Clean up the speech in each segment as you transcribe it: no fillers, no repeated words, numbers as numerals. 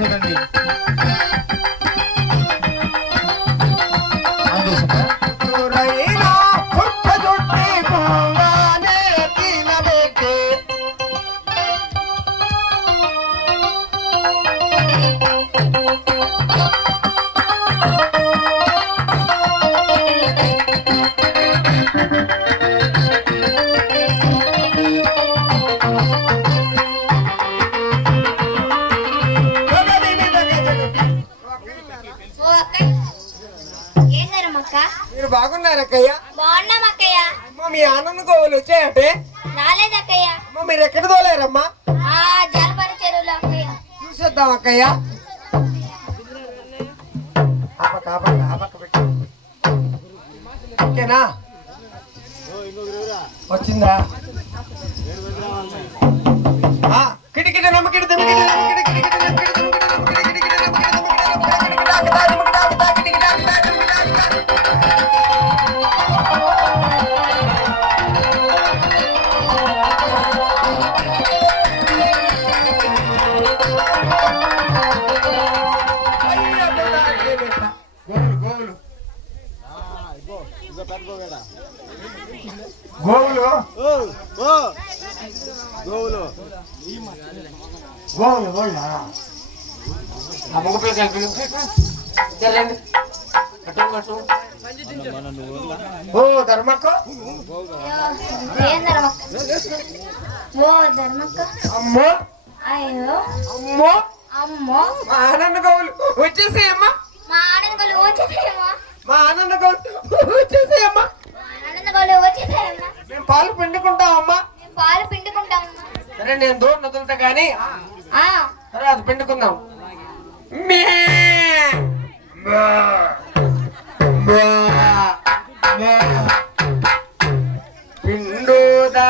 చూడండి. మీరు బాగున్నారక్కయ్య? బాగున్నాం అక్కయ్య. అమ్మ మీ ఆనంద గోవులు వచ్చాయంటే రాలేదు అక్కయ్య. అమ్మ మీరు ఎక్కడ తోలేరమ్మా? జలపరి చెరువులో అక్కయ్య. చూసేద్దాం అక్కయ్య. ఓకేనా? వచ్చిందా? కిటికిట నమ్మకిట గోవులు గోవులు గోవులు గోవులు మగ పిల్లలు తెల్లండి. ఓ ధర్మక్క అమ్మో అమ్మో అమ్మో మా ఆనంద గోవులు వచ్చేసేయమ్మా. మా ఆనంద గోలు వచ్చేసాయమ్మా. మా ఆనంద గోవులు వచ్చేసేయమ్మా. ఆనంద గోలు వచ్చేసాయమ్మా. మేము పాలు పిండుకుంటామమ్మా. మేము పాలు పిండుకుంటామమ్మా. సరే నేను దూరం వదులుతా కానీ సరే అది పిండుకుందాం. పిండుదా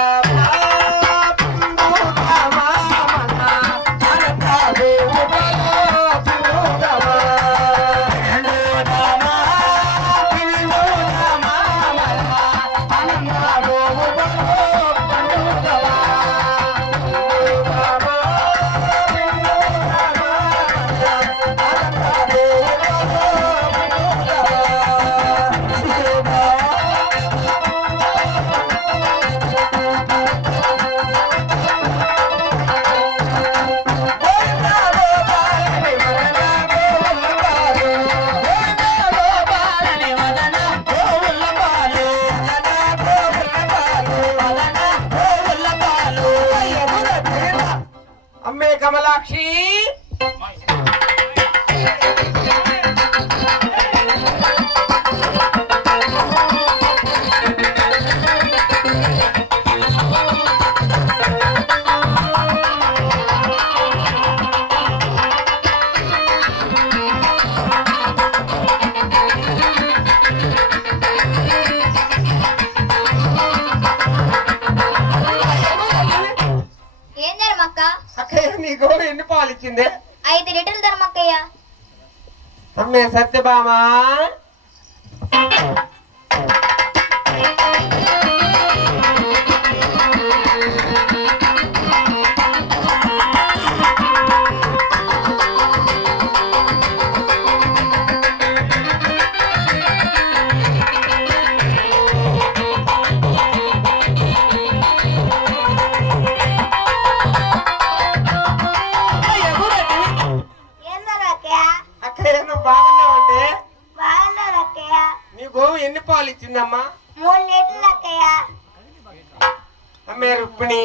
అమ్మే కమలాక్షి. అక్కయ్య నీ గోవు ఎన్ని పాలు ఇచ్చింది? 5 లీటర్లు ధర్మక్కయ్య. అమ్మే సత్యభామా బాగున్నావంటే నీ గోవు ఎన్ని పాలు ఇచ్చిందమ్మా? 3 లీటర్లు అక్కయ్య. అమ్మే రుక్మిణి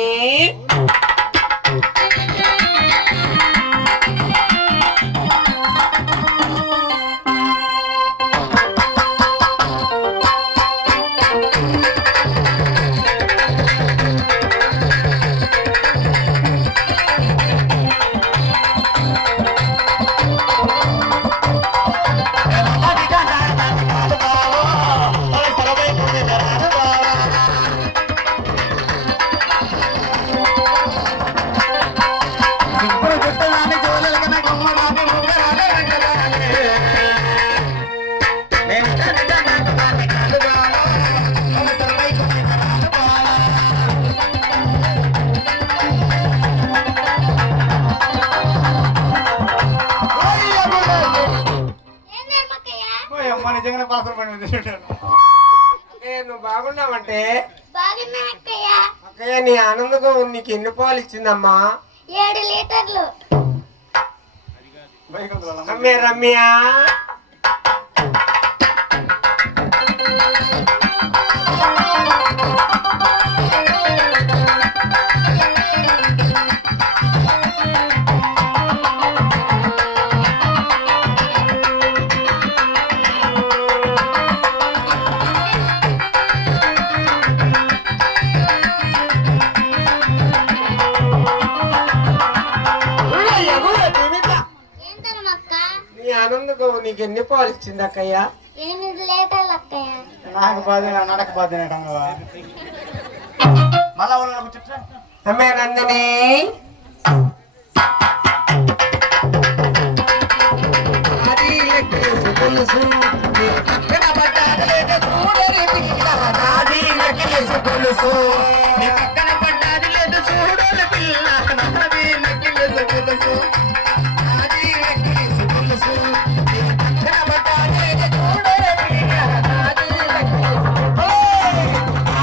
నువ్వు బాగున్నావంటే బాగున్నా అక్కయ్య. అక్కయ్య నీ ఆనందంగా నీకు ఎన్ని పాలు ఇచ్చిందమ్మా? 7 లీటర్లు. అమ్మే రమ్య ఆనందంగా నీకు ఎన్ని పాలు ఇచ్చింది అక్కయ్య? 8 లీటర్లు అక్కయ్య. నాకు బాధ నడక బాధ మళ్ళా అమ్మే నందిని అది లెక్కేసి తెలుసు నీ పక్కన పడ్డాది లేదు చూడని పిల్ల. అది లెక్కేసి తెలుసు నీ పక్కన పడ్డాది లేదు చూడని పిల్ల. అది లెక్కేసి తెలుసు అది లెక్కేసి తెలుసు నీ పక్కన పడ్డాది లేదు చూడని పిల్ల.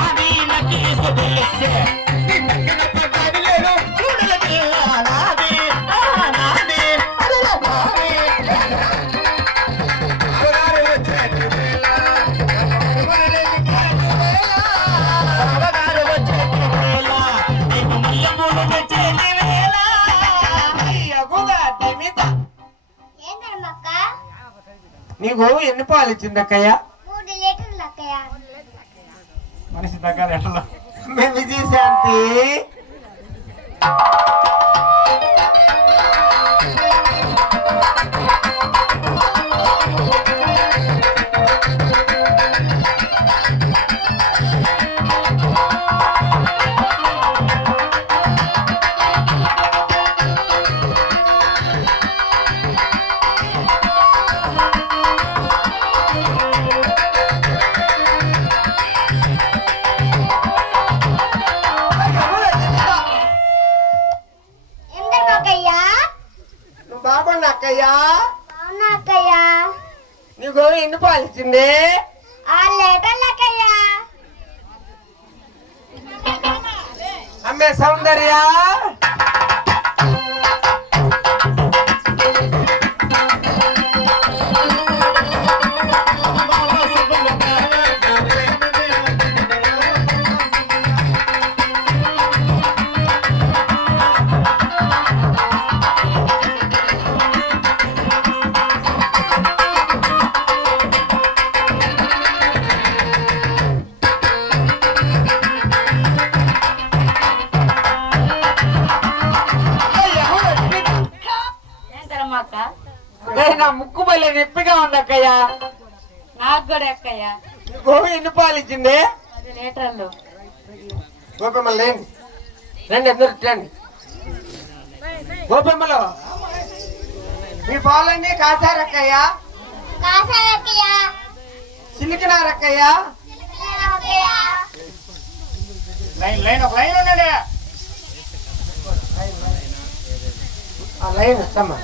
అది లెక్కేసి తెలుసు నీ పక్కన పడ్డాది లేదు చూడని పిల్ల. నాది నాది అదల బావి ఏంటమ్మక్క? నీకు ఎన్ని పాలు ఇచ్చింది అక్కయ్య? 3 లీటర్లు అక్కయ్య. మనిషి తగ్గాలి ఎట్లా మేము విజయశాంతి ఏంటమ్మక్కయ్య? నువ్వు బాగున్నా అక్కయ్య? బాగున్నా అక్కయ్య. నీకు ఎన్ని పాలు ఇచ్చింది? 6 లీటర్లు అక్కయ్య. అమ్మే సౌందర్య ఏంటమ్మక్క? నా ముక్కు మళ్ళీ నొప్పిగా ఉంది అక్కయ్య. నాకు కూడా ఎక్కయ్యా. నీకు ఎన్ని పాలు ఇచ్చింది? 10 లీటర్లు. గోపమ్మలు లేండి రండి అందరు రండి. గోపమ్మలు మీ పాలన్నీ కాసారక్కయ్య? కాసారక్కయ్య. చిలికినారక్కయ్య? అక్కయ్య. లైన్ ఒక లైన్ ఉండండి ఆ లైన్ ఇస్తామ్మా.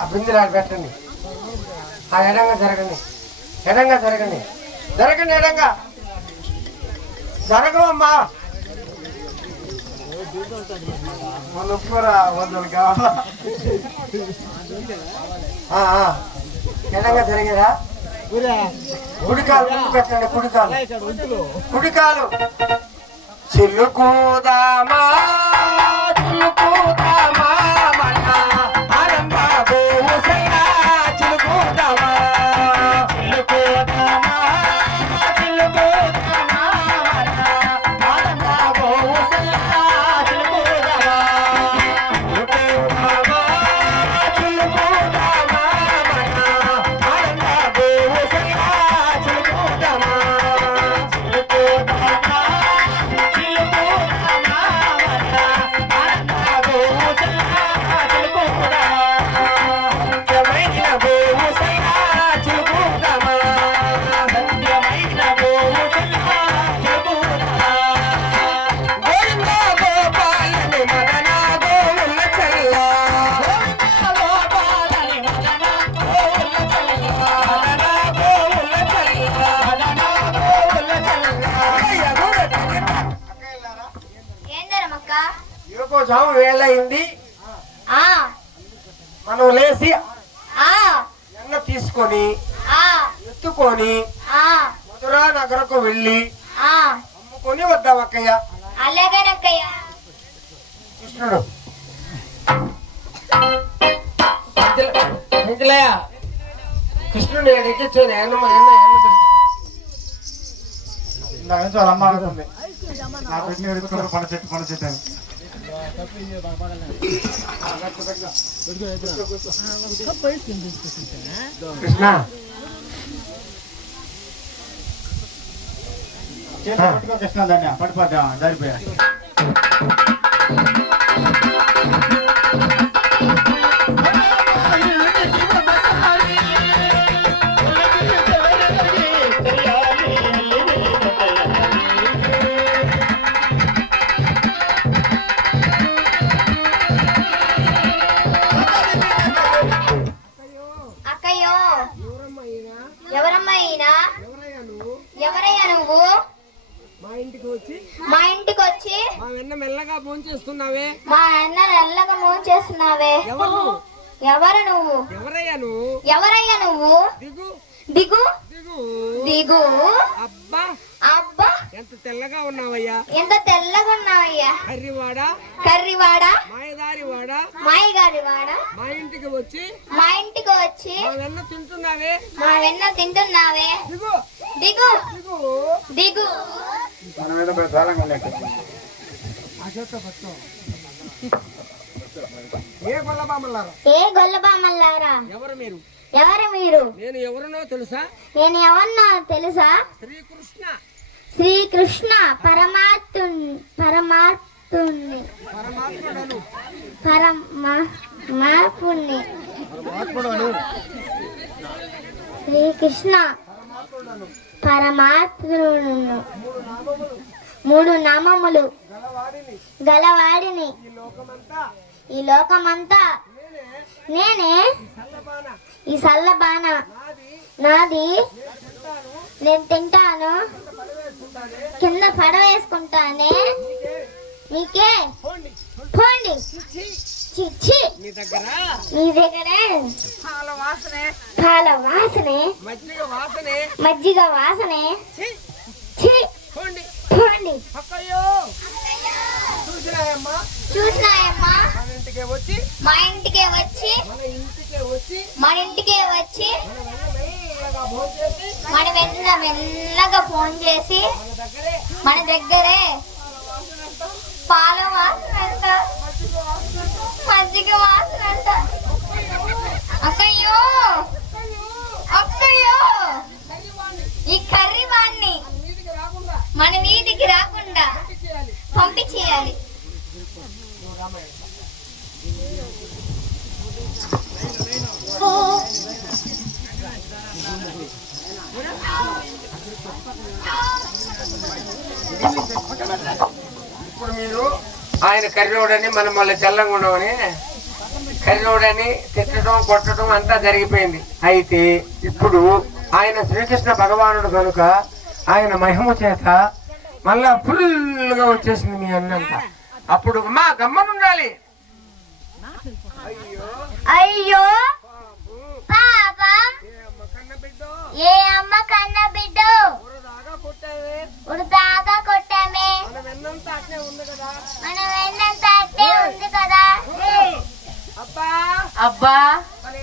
ఆ బిందులు పెట్టండి. ఆ ఎడంగా జరగండి, ఎడంగా జరగండి, జరగండి ఎడంగా జరగవమ్మా. ఒప్పుకోరా వందలు కావాలా ఎడంగా జరిగారా? కుడికాలు ముందు పెట్టండి. కుడికాలు చిల్లుకూదామా చిల్లుకూదామా మన ఆనందబో సైనా చిల్లుకూదామా చిల్లుకూదామా చిల్లుకూదామా మన ఆనందబో సైనా చిల్లుకూదామా చిల్లుకూదామా చిల్లుకూదామా మన ఆనందబో సైనా చిల్లుకూదామా చిల్లుకూదామా చిల్లుకూదామా మన ఎక్కువ జాము వేళయింది. ఆ మనం లేచి ఆ ఎన్న తీసుకొని ఆ ఎత్తుకొని ఆ మధురా నగరకు వెళ్ళి ఆ అమ్ముకొని వద్దాం అక్కయ్య. అలాగేనక్కయ్య. కృష్ణుడు నిఖిలయ్య కృష్ణుడు ఎక్కించాను. ఇందాక నుంచి వాళ్ళ అమ్మ ఆడుతుంది. నా పెట్టిన ఎడుతున్నారు పని చెట్టు అని కృష్ణ చేతిలో పట్టుకో కృష్ణ, దాన్ని పడిపోద్దా జారిపోయా. అక్కయ్యో, ఎవరమ్మా ఈయన? ఎవరయ్యా నువ్వు? మా ఇంటికి వచ్చి మా ఇంటికి వచ్చి మా వెన్న మెల్లగా ఫోన్ చేస్తున్నావే. మా అన్న నల్లగా మోన్ చేస్తున్నావే. ఎవరు ఎవరు నువ్వు? ఎవరయ్యా నువ్వు? ఎవరయ్యా నువ్వు? దిగు దిగు దిగు. దిగు. అబ్బా అబ్బా, ఎంత తెల్లగా ఉన్నావయ్యా. ఎంత తెల్లగా ఉన్నావయ్యా. కర్రివాడ కర్రివాడా, మాయదారివాడ మాయగారివాడా, మా ఇంటికి వచ్చి మా ఇంటికి వచ్చి మా వెన్న తింటున్నావే. మా వెన్న తింటున్నావే. దిగు దిగు దిగు. దిగు. మన మీద ప్రధానంగా లేక ఏ గొల్లబామల్లారా? ఏ గొల్లబామల్లారా, ఎవరు మీరు? ఎవరు మీరు? నేను ఎవరినో తెలుసా? నేను ఎవరినో తెలుసా? శ్రీకృష్ణ శ్రీకృష్ణ పరమాత్ముని పరమాత్ముడను. పరమాత్ముని శ్రీకృష్ణ పరమాత్ముడు. మూడు నామములు గలవాడిని. ఈ లోకమంతా నేనే. ఈ సల్లబాన నాది. నేను తింటాను, కింద పడవేసుకుంటానే. మీకే పోండి. చిచ్చి, నీ దగ్గర నీ దగ్గరే పాల వాసనే, పాల వాసనే, మజ్జిగ వాసనే. మజ్జిగ వాసనే. ఛీ, ఛీ, పోండి. పోండి. అక్కయ్యో చూసినాయమ్మా. చూసినాయమ్మా, మన ఇంటికే వచ్చి మా ఇంటికే వచ్చి మన ఇంటికే వచ్చి మన ఇంటికే వచ్చి మెల్లగా భోజనం చేసి మన వెన్న మెల్లగా ఫోన్ చేసి మన దగ్గరే పాల వాసన అంట, మజ్జిగ వాసన అంట. అక్కయ్యో, అక్కయ్యో, ఈ కర్రీ వాడిని మన వీధికి రాకుండా పంపించేయాలి. ఇప్పుడు మీరు ఆయన కర్రోడని మనం మళ్ళీ తెల్లంగా ఉండమని కర్రోడని తిట్టడం కొట్టడం అంతా జరిగిపోయింది. అయితే ఇప్పుడు ఆయన శ్రీకృష్ణ భగవానుడు కనుక ఆయన మహిమ చేత మళ్ళా ఫుల్గా వచ్చేసింది మీ అన్నంత. అప్పుడు మా గమ్మనుండాలి. అయ్యో పాపం, ఏ అమ్మ కన్న బిడ్డ ఉడతాగా కొట్టామే. మన వెన్నంతా అట్టే ఉంది కదా. అబ్బా మలే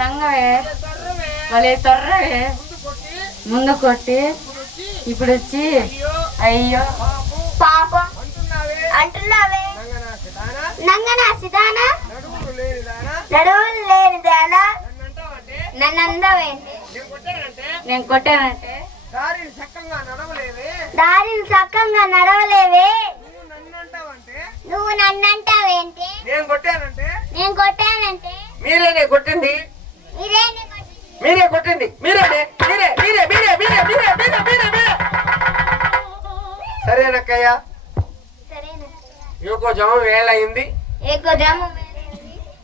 నంగవే, మలే తొర్రవే. ముందు కొట్టి ఇప్పుడు వచ్చి అయ్యో పాపం అంటున్నావే. నంగనా సిదానా, నడువులు లేని దానా, నన్నందవేంటి? నేను కొట్టానంటే దారిని చక్కగా నడవలేవే. నువ్వు నన్నంటావేంటి? నేను కొట్టానంటే నేను కొట్టానంటే మీరేనే కొట్టింది. మీరేంటి? మీరే కొట్టింది. మీరేనే. మీరే మీరే మీరే మీరే మీరే మీరే మీరే మీరే. సరేనక్కయ్య, సరేనా? యువకో జమం వేళయింది. ఎక్కువ జాము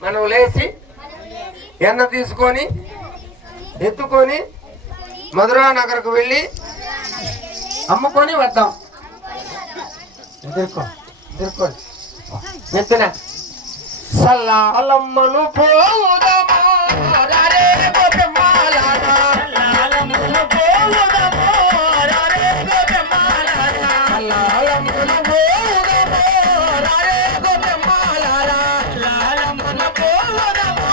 మనం లేచి ఎన్న తీసుకొని ఎత్తుకొని మధురా నగర్కు వెళ్ళి అమ్ముకొని వద్దాం. ఎదుర్కో ఎదుర్కో. ఎత్తున సల్లాలమ్మను పోవుదమా రారే గోపెమ్మాలారా సల్లాలమ్మను పోవుదమా రారే గోపెమ్మాలారా సల్లాలమ్మను పోవుదమా రారే గోపెమ్మాలారా సల్లాలమ్మను పోవుదమా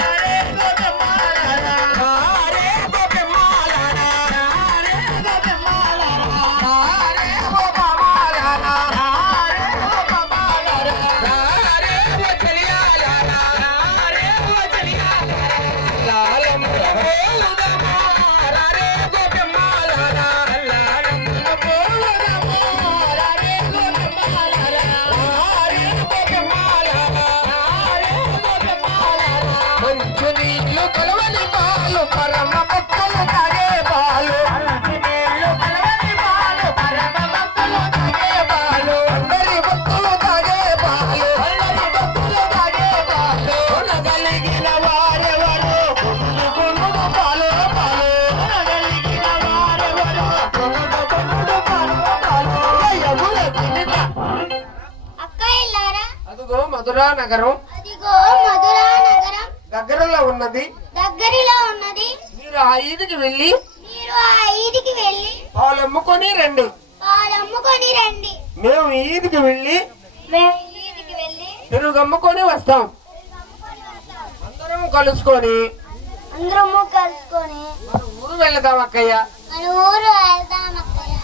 రారే గోపెమ్మాలారా రారే గోపెమ్మాలారా రారే గోపెమ్మాలారా రారే గోపెమ్మాలారా రారే గోపెమ్మాలారా రారే గోచెలియాలారా రారే గోచెలియాలారా లాలమ్మను పోవుదమా రారే గోపెమ్మాలారా లాలమ్మను పోవుదమా రారే గోపెమ్మాలారా రారే గోపెమ్మాలారా రారే గోపెమ్మాలారా మంచు నీళ్ళు కలవని పాలు పరమ భక్తులు తాగే పాలు మంచు నీళ్ళు కలవని పాలు పరమ భక్తులు తాగే పాలు అందరి భక్తులు తాగే పాలు అందరి భక్తులు తాగే పాలు కొనగలిగిన వారెవరు కొనుడు కొనుడు పాలు పాలు కొనగలిగిన వారెవరు కొనుడు కొనుడు పాలు పాలు యమున తినిత అక్కయ్యలారా అదిగో మధురా నగరం అదిగో మధురా నగరం దగ్గరలో ఉన్నది దగ్గరలో ఉన్నది. మీరు ఆ ఈదికి వెళ్ళి మీరు ఆ ఈదికి వెళ్ళి పాలు అమ్ముకొని రండి పాలు అమ్ముకొని రండి. మేము ఈదికి వెళ్ళి మేము ఈదికి వెళ్ళి పెరుగు అమ్ముకొని వస్తాం అందరం కలుసుకొని అందరము కలుసుకొని మన ఊరు వెళ్దాం అక్కయ్య మన ఊరు వెళ్దాం అక్కయ్య.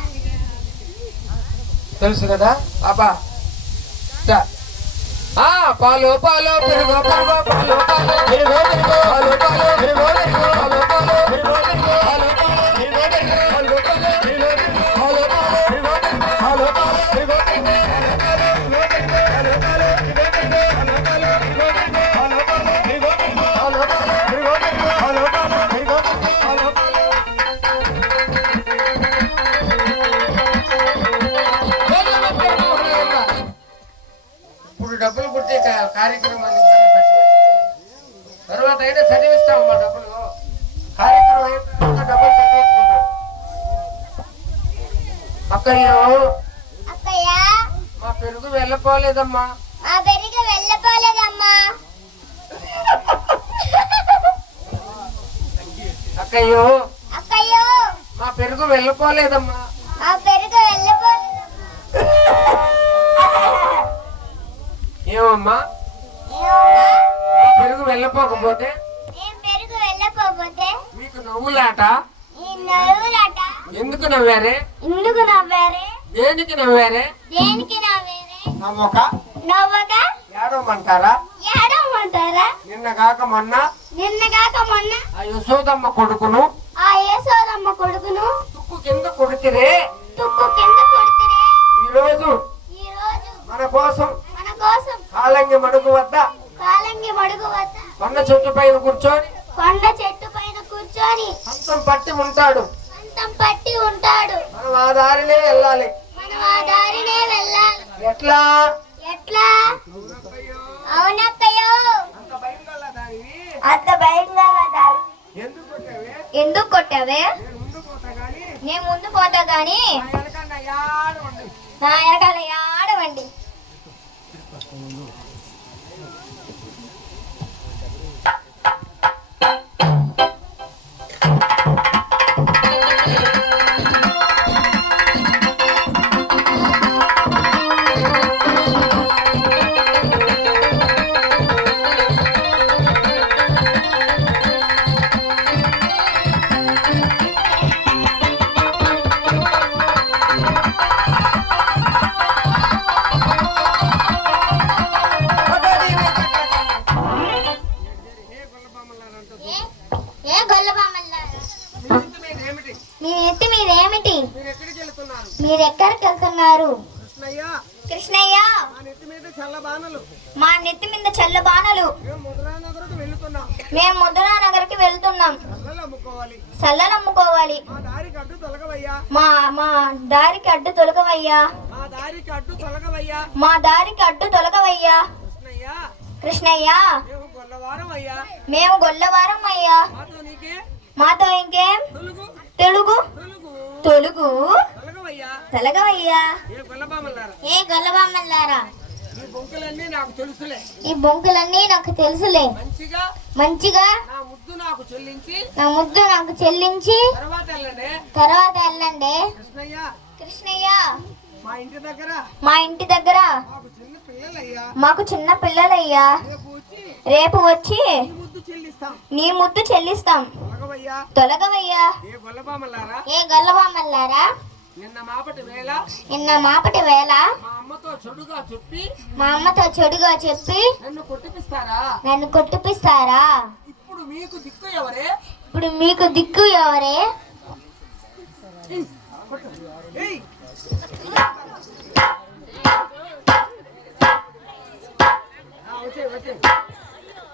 తెలుసు కదా పాపా పాలు పాలు పెరుగు పెరుగు పాలు పాలు పెరుగు పెరుగు పాలు పాలు పెరుగు పెరుగు పాలు పాలు పెరుగు పెరుగు పాలు పాలు పెరుగు పెరుగు పాలు పాలు పెరుగు పెరుగు పాలు పాలు పెరుగు పెరుగు పాలు పాలు పెరుగు ఇప్పుడు డబ్బులు పుట్టే కార్యక్రమాన్ని తర్వాత అయితే చదివిస్తాం మా డబ్బులు కార్యక్రమం అయిన తర్వాత డబ్బులు చదివించుకుంటాం. అక్కయ్యో అక్కయ్య మా పెరుగు వెళ్ళపోలేదమ్మా మా పెరిగి వెళ్ళపోలేదమ్మా. అక్కయ్యో అక్కయ్యో మా పెరుగు వెళ్ళపోలేదమ్మా మా పెరిగి వెళ్ళపోలేదమ్మా. ఏమమ్మా ఏమమ్మా? మా పెరుగు వెళ్ళపోకపోతే నేను పెరుగు వెళ్ళకపోతే మీకు నవ్వులాట ఈ నవ్వులాట ఎందుకు నవ్వారే ఎందుకు నవ్వారే? దేనికి నవ్వారే దేనికి నవ్వారే? నవ్వక నవ్వగా ఏడవమంటారా ఏడవమంటారా? నిన్న కాక మొన్న నిన్నగాక మొన్న ఆ యశోదమ్మ కొడుకును ఆ యేసోదమ్మ కొడుకును తుక్కు కింద కొడితిరే తుక్కు కింద కొడితే ఈ రోజు ఈ రోజు మన కోసం మన కోసం కాలంగి మడుగు వద్ద కాలంగి మడుగు వద్ద కొండ చెట్టు పైన కూర్చొని కొండ చెట్టు పైన కూర్చొని అంతం పట్టి ఉంటాడు అంతం పట్టి ఉంటాడు. మనం ఆ దారినే వెళ్ళాలి. మనం ఆ దారినే వెళ్ళాలి. ఎట్లా ఎట్లా? అవునక్కయ్యో అంత భయంగా దారి ఎందుకు కొట్టావే? నేను ముందు పోతా గాని నా వెనకాల ఆడవండి. ఏ గొల్లబామల్లారా, మీ నెత్తి మీదేమిటి? మీరు ఎక్కడికి వెళ్తున్నారు? కృష్ణయ్య, మా నెత్తి మీద చల్ల బాణలు. మేము ముద్రా నగర్కి వెళ్తున్నాం. సల్లలు అమ్ముకోవాలి. మా మా దారికి అడ్డు తొలగవయ్యా. మా దారికి అడ్డు తొలగవయ్యా. కృష్ణయ్య, మేము గొల్లవారం అయ్యా. మాతో ఇంకేం? తెలుగు తొలుగు తొలగవయ్యా. ఏ గొల్లబామల్లారా, బొంకులన్నీ నాకు తెలుసులే. ఈ బొంకులన్నీ నాకు తెలుసులే. మంచిగా మంచిగా నా ముద్దు నాకు చెల్లించి తర్వాత వెళ్ళండి. కృష్ణయ్య కృష్ణయ్య మా ఇంటి దగ్గర మాకు చిన్న పిల్లలయ్యా. రేపు వచ్చి నీ ముద్దు చెల్లిస్తాం. తొలగవయ్యా. ఏ గొల్లబామల్లారా, నిన్న మాపటి వేళ మా అమ్మతో చెడుగా చెప్పి నన్ను కొట్టిపిస్తారా? ఇప్పుడు మీకు దిక్కు ఎవరే?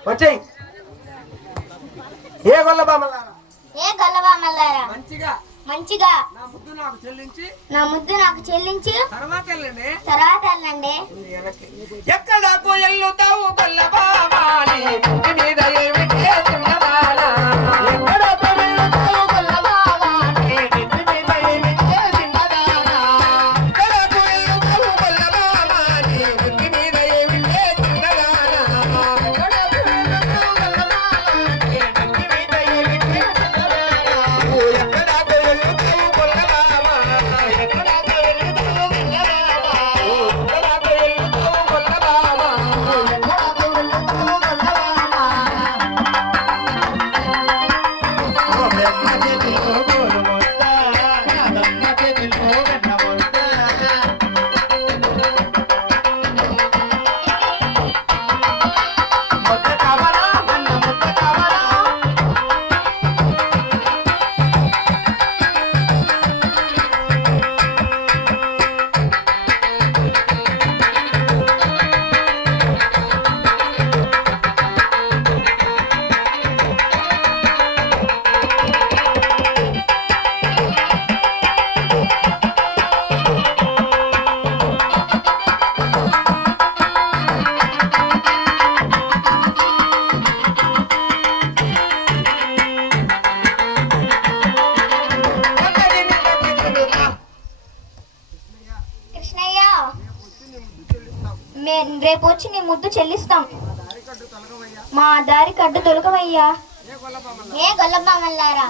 వచ్చేయ్. ఏ గొల్లబామల్లారా, మంచిగా నా ముద్దు నాకు చెల్లించి తర్వాత వెళ్ళండి. ఎక్కడకు ఎల్లుతావు గొల్లబామాని మీద ఏమిటి చిన్నబాల? ఎక్కడకు ఎల్లుతావు గొల్లబామాని మీద ఏమిటి చిన్నదాన? ఎక్కడకు ఎల్లుతావు గొల్లబామాని మీద ఏమిటి చిన్నదాన? ఎక్కడకు ఎల్లుతావు గొల్లబామాని మీద ఏమిటి చిన్నదాన? ఎక్కడకు ఎల్లుతావు గొల్లబామా, ఎక్కడకు ఎల్లుతావు గొల్లబామా, ఎక్కడకు ఎల్లుతావు గొల్లబామా, ఎక్కడకు ఎల్లుతావు గొల్లబామా? కృష్ణయ్య, రేపు వచ్చి నీ ముద్దు చెల్లిస్తాం. మా దారి కడ్డు తొలగవయ్యా. ఏ గొల్లబామల్లారా,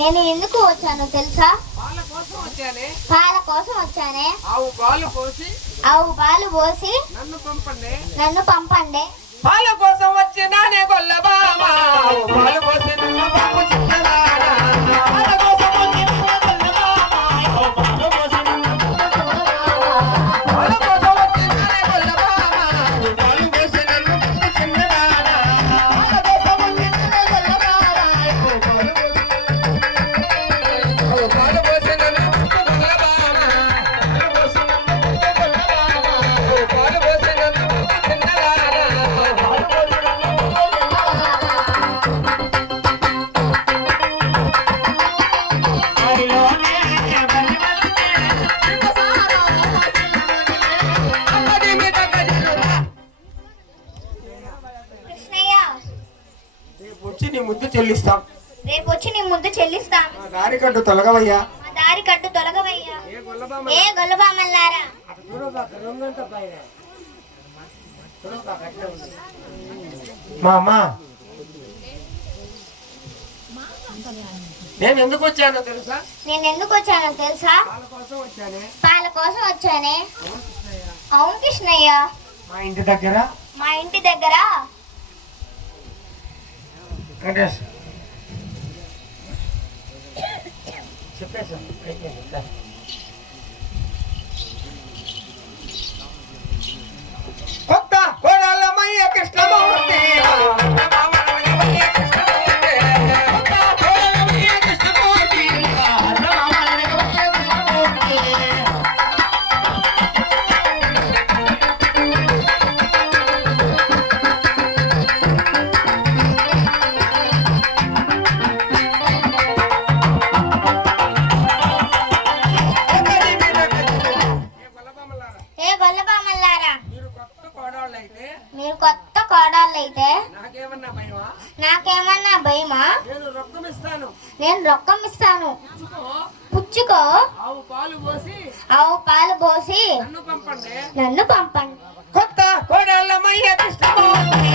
నేను ఎందుకు వచ్చానో తెలుసా? పాల కోసం వచ్చానే. ఆవు పాలు పోసి నన్ను పంపండి. పాల కోసం వచ్చినానే గొల్లబామా, పాలు పోసి నన్ను పంపు చిన్నదానా. పాల కోసం వచ్చినానే గొల్లబామా, పాలు పోసి నన్ను పంపు చిన్నదానా. పాల కోసం వచ్చినానే గొల్లబామా, పాలు పోసి నన్ను పంపు చిన్నదానా. పాల కోసం వచ్చినానే గొల్లబామా, పాలు పోసి నన్ను పంపు గొల్లబామా, పాలు పోసి నన్ను పంపు గొల్లబామా, పాలు పోసి నన్ను పంపు చిన్నదానా. కృష్ణయ్య, రేపు వచ్చి నీ ముద్దు చెల్లిస్తాం. మా దారి కట్టు తొలగవయ్యా. ఏ గొల్లబామల్లారా, మా అమ్మ, నేను ఎందుకు వచ్చానో తెలుసా? పాల కోసం వచ్చానే. అవును కృష్ణయ్య. మా ఇంటి దగ్గర చెప్పేసాను. కొత్త కోడలమయ్య కృష్ణమూర్తి, ఏ గొల్లబామల్లారా, మీరు కొత్త కోడళ్ళైతే నాకేమన్నా భయమా? నేను రొక్కం ఇస్తాను. పుచ్చుకో. ఆవు పాలు పోసి ఆవు పాలు పోసి నన్ను పంపండి. నన్ను పంపండి. కొత్త కోడళ్ళమయ్య కృష్ణమూర్తి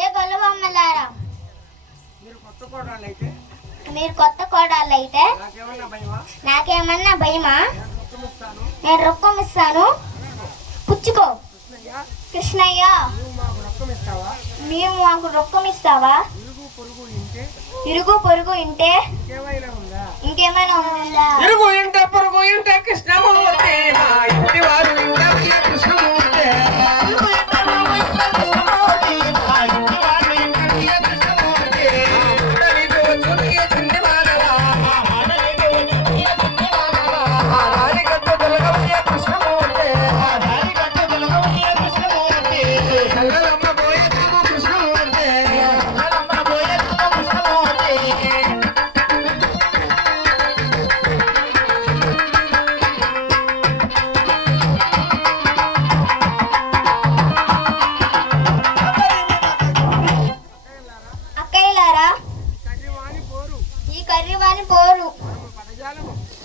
ఏ గొల్లబొమ్మలారా, మీరు కొత్త కోడళ్ళు అయితే నాకేమన్నా భయమా? నేను రొక్కం ఇస్తాను, పుచ్చుకో. కృష్ణయ్య, నీవు మాకు రొక్కం ఇస్తావా? ఇరుగు పొరుగు ఇంటే ఇంకేమైనా ఉందా? ఇరుగు ఇంట పొరుగు ఇంట కృష్ణమూర్తి మా ఇంటి వారు ఇంట కృష్ణమూర్తి. ఇరుగు ఇంట పొరుగు ఇంట కృష్ణమూర్తి మా ఇంటి వారు ఇంట కృష్ణమూర్తి. ఆడలిగో చునియ చిన్ని మానవా, ఆడలిగో చునియ చిన్ని మానవా, ఆడాలిగట్టు తొలగవయ్య కృష్ణమూర్తి, ఆడాలిగట్టు తొలగవయ్య కృష్ణమూర్తి. సంగలమ్మ పోయేందుకు కృష్ణమూర్తి, సంగలమ్మ పోయేందుకు కృష్ణమూర్తి. అక్కయ్యలారా, ఈ కర్రీవాణి పోరు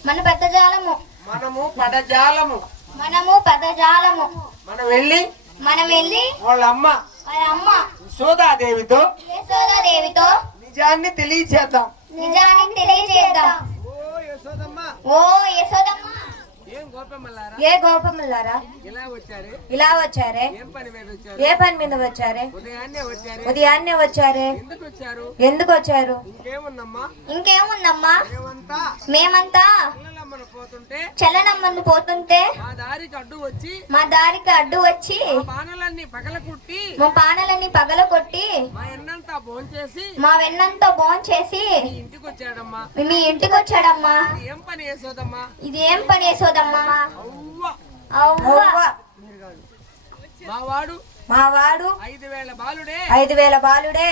మన పెద్ద జాలము, మనము పదజాలము. మనము పెద్ద జాలము. మనం వెళ్ళి వాళ్ళ అమ్మ వాళ్ళ అమ్మ యశోదాదేవితో యశోదాదేవితో నిజాన్ని తెలియచేద్దాం. నిజానికి తెలియజేద్దాం. ఓ యశోదమ్మ, ఏ గోపములారా ఇలా వచ్చారే? ఏ పని మీద వచ్చారే? ఉదయాన్నే వచ్చారే? ఎందుకు వచ్చారు? ఇంకేముందమ్మా, మేమంతా చల్లనమ్మను పోతుంటే మా దారికి అడ్డు వచ్చి మా పానలన్నీ పగలగొట్టి మా వెన్నంతా భోంచేసి మీ ఇంటికి వచ్చాడమ్మా. ఇది ఏం పని వేసోదమ్మా? మావాడు 5,000 బాలుడే,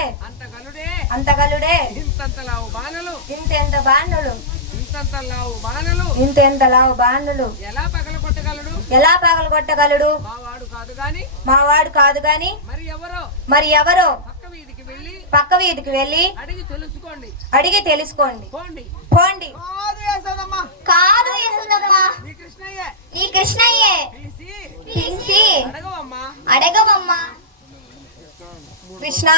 అంతగలుడే, ఇంతెంత బాణులు, ఇంతెంత లావు బాణులు ఎలా పగలగొట్టగలడు? మావాడు కాదు గాని మరి ఎవరో పక్క వీధికి వెళ్ళి అడిగి తెలుసుకోండి. పోండి. కాదు యశోదమ్మ, నీ కృష్ణయ్యే పిలిచి అడగవమ్మా. కృష్ణ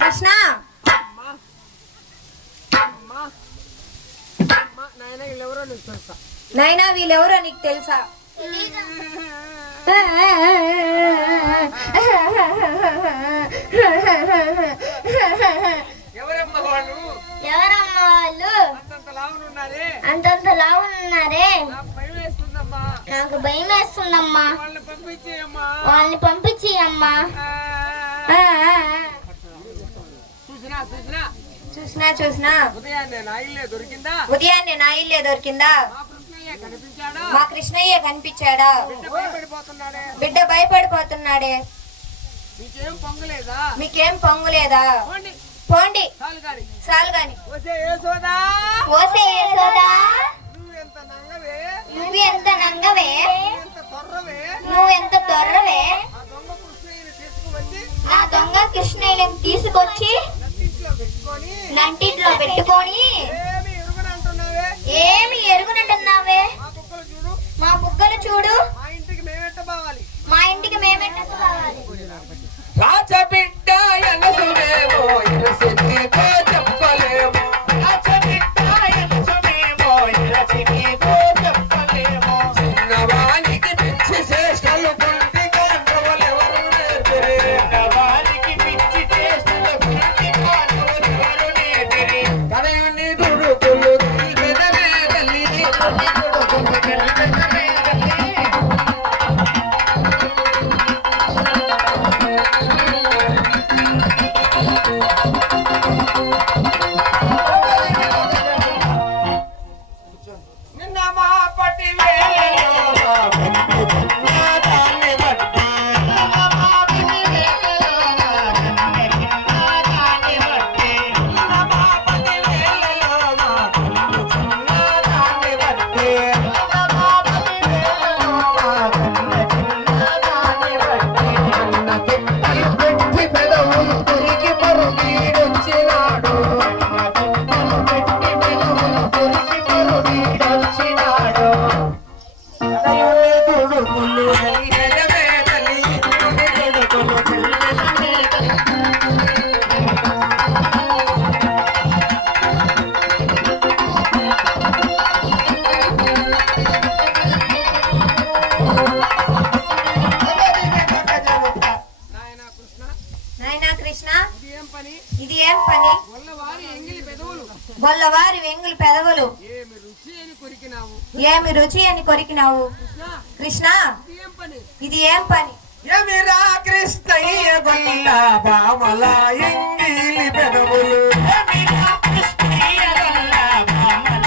కృష్ణ నాయనా, వీళ్ళెవరో నీకు తెలుసా? ఎవరమ్మా వాళ్ళు? అంతంత లావునున్నారే, నాకు భయం వేస్తుందమ్మా. వాళ్ళని పంపించి అమ్మా. చూసినా ఉదయాన్నే నా ఇల్లే దొరికిందా? మా కృష్ణయ్య కనిపించాడా? బిడ్డ భయపడిపోతున్నాడే. మీకేం పొంగులేదా? పోండి చాలు గాని. ఓసే యశోదా, నువ్వు ఎంత నంగవే, నువ్వు ఎంత దొర్రవే. నా దొంగ కృష్ణయ్యని తీసుకొచ్చి నంటిట్లో పెట్టుకొని ఏమి ఎరుగునంటున్నావే? మా బుగ్గలు చూడు, మా ఇంటికి మేమెట్ట పోవాలి? రాజబిడ్డ ఎనసుమేమో ఎనసినికో చెప్పలేమో, రాజబిడ్డ ఎనసుమేమో ఎనసినికో చెప్పలేమో. చిన్నవానికి పిచ్చి చేష్టలు పుట్టి కాండ్రవలెవరు నేర్పిరి, చిన్నవానికి పిచ్చి చేష్టలు పుట్టి కాండ్రవలెవరు నేర్పిరి. తనయుని దుడుకులు మెదమే గల్లి, దుడుకులు మెదమే గల్లి. గొల్లవారి వెంగులు పెదవులు ఏమి రుచి అని కొరికినావు ఏమి రుచి అని కొరికినావు కృష్ణ ఇది ఏం పని ఏమిరా కృష్ణయ్య గొల్ల బామల ఎంగిలి పెదవులు ఏమిరా కృష్ణయ్య గొల్ల బామల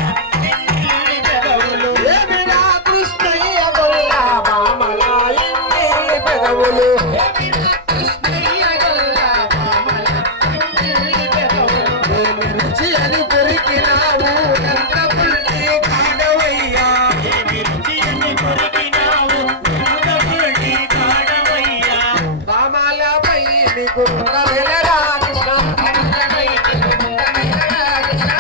ఎంగిలి పెదవులు ఏమిరా కృష్ణయ్య గొల్ల బామల ఎంగిలి పెదవులు ఏమిరా కృష్ణయ్య గొల్ల బామల ఎంగిలి పెదవులు ఏమి రుచి అని కొరికినావు ఎంత పుల్టి కాడవయ్యా ఏమి రుచి అని కొరికినావు ఎంత పుల్టి కాడవయ్యా బామలపై నీకు వెళ్ళరా కృష్ణ బామలపై నీకు వెళ్ళరా కృష్ణ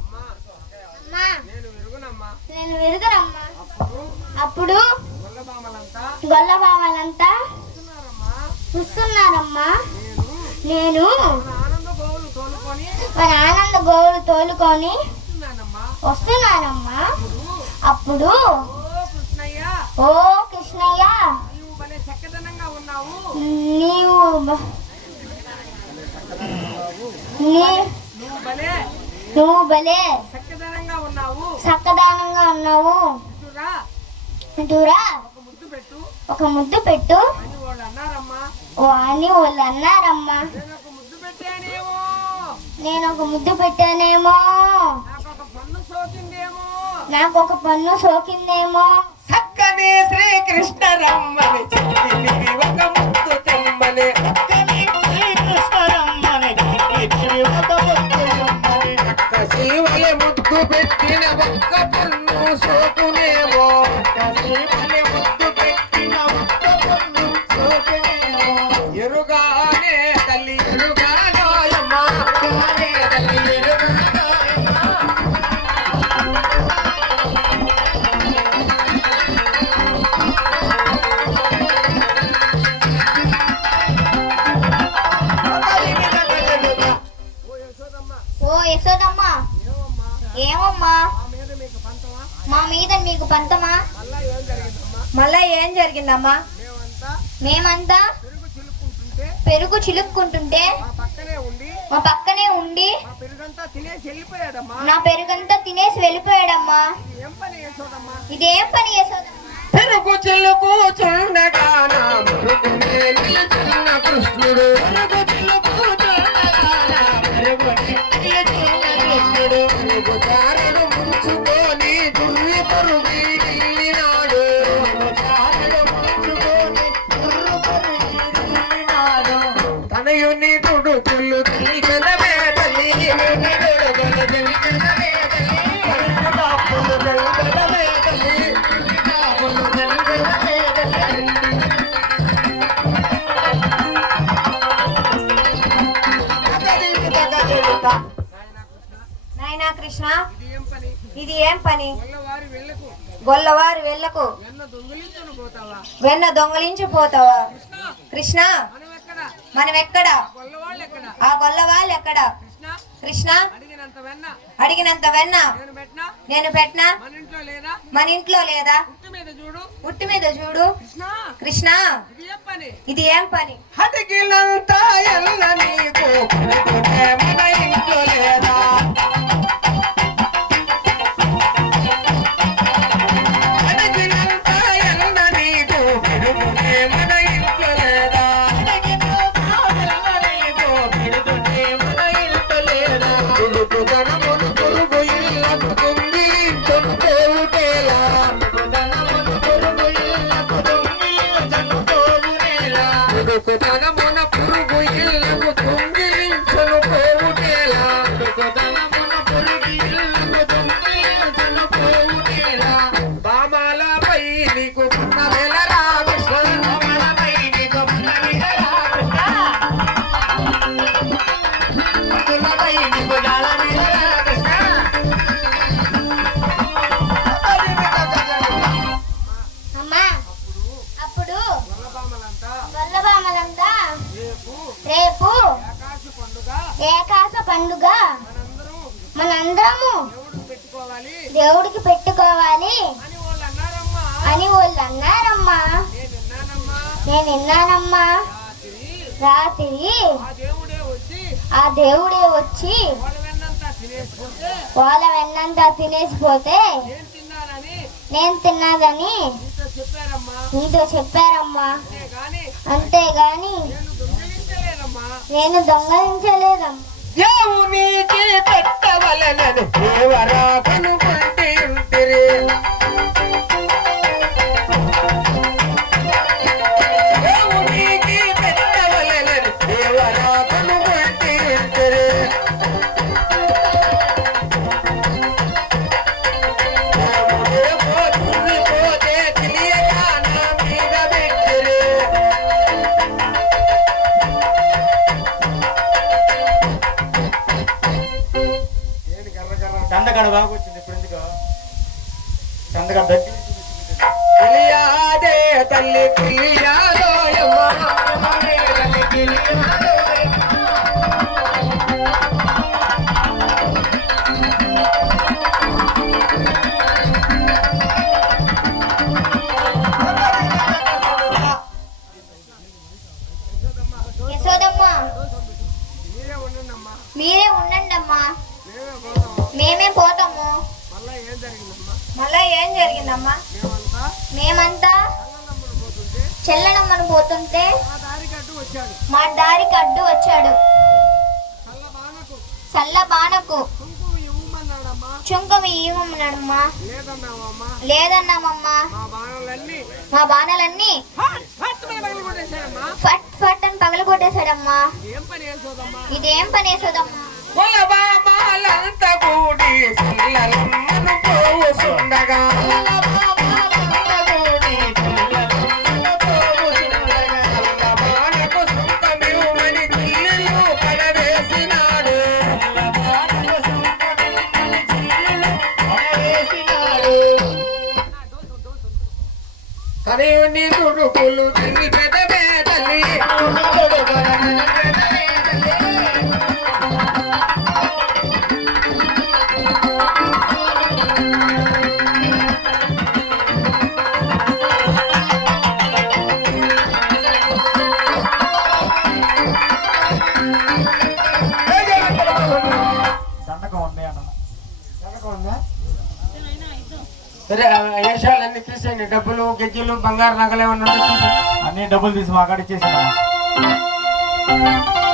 అమ్మా నేను విరుగునమ్మా నేను విరగనమ్మా. అప్పుడు అప్పుడు గొల్లబామలంతా గొల్లబావలంతా వస్తున్నారమ్మా చూస్తున్నారమ్మా. నేను నేను మన ఆనంద గోవులు తోలుకొని మన ఆనంద గోవులు తోలుకొని వస్తున్నానమ్మా వస్తున్నానమ్మా. అప్పుడు ఓ కృష్ణయ్య ఓ కృష్ణయ్య నీవు భలే చక్కదనంగా ఉన్నావు నీవు నీ- నువ్వు భలే నువ్వు భలే చక్కదనంగా ఉన్నావు చక్కదానంగా ఉన్నావు. ఇటురా, ఇటురా ఒక ముద్దు పెట్టు ఒక ముద్దు పెట్టు అని వాళ్ళు అన్నారమ్మా అని వాళ్ళు అన్నారమ్మా. నేను ఒక ముద్దు పెట్టానేమో నేను ఒక ముద్దు పెట్టానేమో, నాకు ఒక పన్ను సోకిందేమో నాకు ఒక పన్ను సోకిందేమో. చక్కని శ్రీకృష్ణ రమ్మని చెప్పి ఒక ముద్దు తెమ్మని చక్కని శ్రీకృష్ణ రమ్మని చెప్పి ఒక ముద్దు తెమ్మని అక్క శివలే ముద్దు పెట్టిన ఒక్క పన్ను సోకునేమో అక్క శివలే ముద్దు పెట్టిన ఒక్క పన్ను సోకునేమో ఎరుగానే తల్లి ఎరుగానోయమ్మ ఎరుగానే తల్లి ఎరుగానోయమ్మ ఓ యశోదమ్మ ఏమమ్మా మా మీద మీకు పంతమా? మళ్ళా ఏం జరిగిందమ్మా మేమంతా పెరుగు చిలుక్కుంటుంటే మా పక్కనే ఉండి నా పెరుగంతా తినేసి వెళ్ళిపోయాడమ్మా. ఇదేం పని యశోదమ్మ? పెరుగు చెల్లుకు చుండగా నా మరుగునే నిలుచున్న కృష్ణుడు పెరుగు చెల్లుకు చుండగా నా మరుగునే నిలుచున్న కృష్ణుడు పెరుగు చారడు ముంచుకొని దుర్వి పరుగి వెళ్ళినాడు పెరుగు చారడు ముంచుకొని దుర్రు పరుగి వెళ్ళినాడు తనయుని తుడుకులు తెలియదమే తల్లి తుడుకులు తెలియదమే తల్లి కాపులు తెలియదమే తల్లి నాయనా కృష్ణ ఇది ఏం పని గొల్లవారి వెళ్ళకు వెన్న దొంగలించిపోతావా కృష్ణ మనం ఎక్కడ ఆ గొల్లవాళ్ళు ఎక్కడ కృష్ణ అడిగినంత వెన్న నేను పెట్టినా మన ఇంట్లో లేదా ఉట్టి మీద చూడు కృష్ణ ఇది ఏం పని అడిగినంత ఎల్ల నీకు పడుకునే మన ఇంట్లో లేదా అడిగినంత ఎల్ల నీకు పడుకునే మన ఇంట్లో లేదా అడిగినంత ఎల్ల నీకు పడుకునే మన ఇంట్లో లేదా పులుపు ధనమును పురుగు ఇళ్ళకు దొంగిలించును పోవుటేలా ధనమును పురుగు ఇళ్ళకు దొంగిలించును పోవుటేలా పులుపు ధనమున పురుగు ఇళ్ళకు దొంగిలించును పోవుటేలా పులుపు ధనమున పురుగు ఇళ్ళకు దొంగిలించును పోవుటేలా బామాలపై నీకు వెళ్ళరా కృష్ణ బామాలపై నీకు వెళ్ళరా కృష్ణ బామాలపై నీకు వెళ్ళరా కృష్ణ అమ్మా అప్పుడు గొల్లబామలంతా రేపు ఏకాశ పండుగ మనందరము దేవుడికి పెట్టుకోవాలి అని వాళ్ళు అన్నారమ్మా. నేను విన్నానమ్మా. రాత్రి ఆ దేవుడే వచ్చి వాళ్ళ వెన్నంతా తినేసిపోతే నేను తిన్నాదని నీతో చెప్పారమ్మా. అంతేగాని నేను దొంగలించలేదమ్మా. దేవునికి పెట్టవలనని దేవరా కనుగొంటి ఉంటిరి. దేవునికి పెట్టవలనని దేవరా కనుగొంటి ఉంటిరి. దేవుడే పోతుంది పోతే తెలియక నా మీద పెట్టిరి. చందగడ బాగా వచ్చింది. ఇప్పుడు ఎందుకో చందగడ దగ్గర తెలియాదే తల్లి తెలియాలో తల్లి తెలియాలో. యశోదమ్మ మీరే ఉండండి అమ్మా. మేమే పోతాము. మళ్ళా ఏం జరిగిందమ్మా? మేమంతా చెల్లనమ్మను పోతుంటే మా దారికి అడ్డు వచ్చాడు. చల్ల బాణకు చుంకం ఇవ్వమన్నాడమ్మా. లేదన్నామమ్మా. మా బాణాలన్నీ ఫట్ ఫట్ అని పగల కొట్టేశాడమ్మా. ఇదేం పని వేసోదమ్మా? కులబామాలంత కూడి పిల్లలమ్మను పోవుచుండగా బాణకు సుంకమివ్వమని చిల్లులు పడవేసినాడు. కరేని దుడుకులు తిని పెదవేటలి దండకం ఉంది అన్న. దండకం ఉందా? సరే వేషాలన్నీ తీసేయండి. డబ్బులు గజ్జలు బంగారు నగలు ఏమన్నా ఉంటే తీసేయండి. అన్ని డబ్బులు తీసి మా కాడ ఇచ్చేసాను.